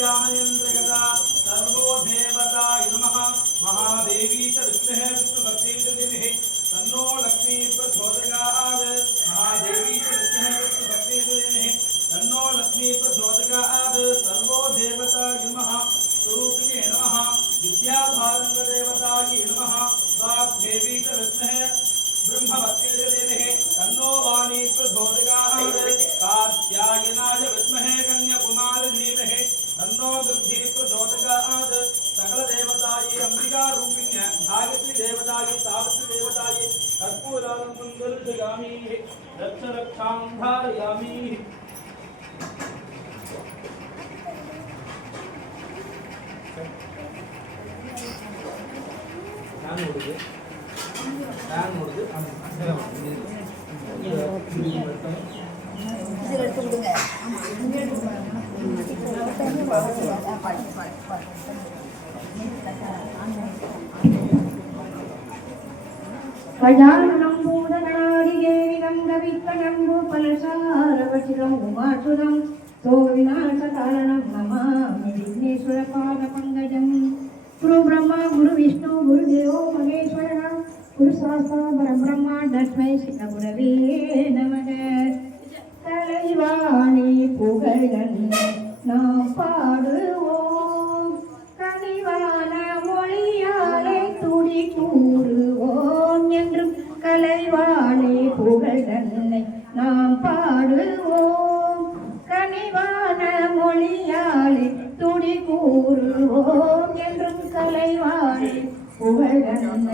नित्यानयन्द्रगदा servo देवताय नमः महादेवी च विद्महे विष्णुभक्ति च धीमहि तन्नो लक्ष्मी प्रचोदयात् महादेवी च विद्महे विष्णुभक्ति च धीमहि तन्नो लक्ष्मी प्रचोदयात् सर्वो देवताय नमः स्वरूपिणे नमः विद्याभारङ्गदेवताय नमः वाग्देवी च विद्महे ब्रह्मभक्ति च धीमहि तन्नो वाणी प्रचोदयात् कात्यायनाय विद्महे कन्याकुमारी धीमहि तन्नो दुर्गे प्रचोदयात् सकल देवताय अंबिका रूपिण्य गायत्री देवताय सावित्री देवताय कर्पूरानं मंगलयामि रक्ष रक्षां धारयामि நான் முடிது இது எடுத்து விடுங்க. கஜானனம் பூதகணாதிதேவிகம் கவிக்கணம்பு பலசாரவசிரம் உமாசுரம் சோவிநாசகாரணம் நமாமி விக்னேஸ்வர பாத பங்கஜம் குரு பிரம்மா குரு விஷ்ணு குரு தேவோ மகேஸ்வர குரு சாஸ்தா பரபிரம்மா தஸ்மை சின்ன குரவே நமக கலைவாணி புகழன் நாம் பாடுவோம் கனிவான மொழியாலே துடி கூறுவோம் என்றும் கலைவாணி புகழன்னை நாம் பாடுவோம் கனிவான மொழியாலே துடி கூறுவோம் என்றும் கலைவாணி புகழன்னை